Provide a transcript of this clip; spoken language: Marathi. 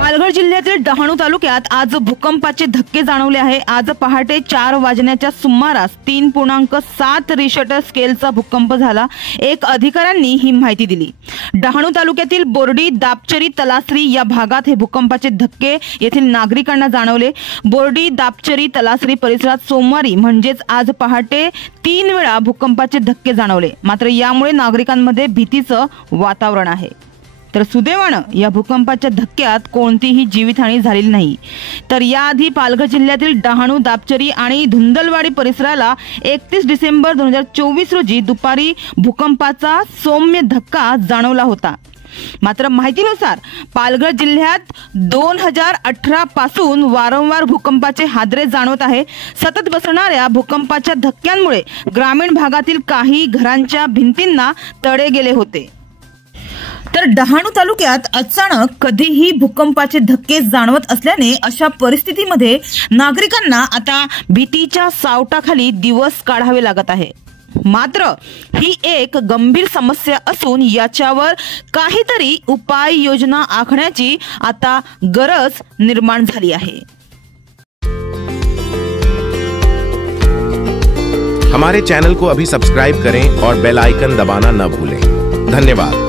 पालघर जिल्ह्यातील डहाणू तालुक्यात आज भूकंपाचे धक्के जाणवले आहे। आज पहाटे 4 वाजण्याच्या सुमारास 3.7 रिश्टर स्केलचा भूकंप झाला। एक अधिकाऱ्यांनी ही माहिती दिली। डहाणू तालुक्यातील बोर्डी, दापचरी, तलासरी या भागात हे भूकंपाचे धक्के येथील नागरिकांना जाणवले। बोर्डी, दापचरी, तलासरी परिसरात सोमवारी म्हणजेच आज पहाटे 3 वेळा भूकंपाचे धक्के जाणवले। मात्र यामुळे नागरिकांमध्ये भीतीचं वातावरण आहे। तर सुदैवानं या भूकंपाच्या धक्क्यात कोणतीही जीवितहानी झालेली नाही। तर याआधी पालघर जिल्ह्यातील डहाणू, दापचरी आणि धुंदलवाडी परिसराला 31 डिसेंबर 2024 रोजी दुपारी भूकंपाचा सौम्य धक्का जाणवला होता। मात्र माहितीनुसार पालघर जिल्ह्यात 2018 पासून वारंवार भूकंपाचे हादरे जाणवत आहे। सतत बसणाऱ्या भूकंपाच्या धक्क्यांमुळे ग्रामीण भागातील काही घरांच्या भिंतींना तडे गेले होते। तर डहाणू तालुक्यात अचानक कधीही भूकंपाचे धक्के जाणवत असल्याने अशा परिस्थितीमध्ये नागरिकांना आता भीतीच्या सावटाखाली दिवस काढावे लागत आहे। मात्र ही एक गंभीर समस्या असून याच्यावर काहीतरी उपाययोजना आखण्याची आता गरज निर्माण झाली आहे। हमारे चैनल को अभी सब्सक्राइब करें और बेल आइकन दबाना न भूलें। धन्यवाद।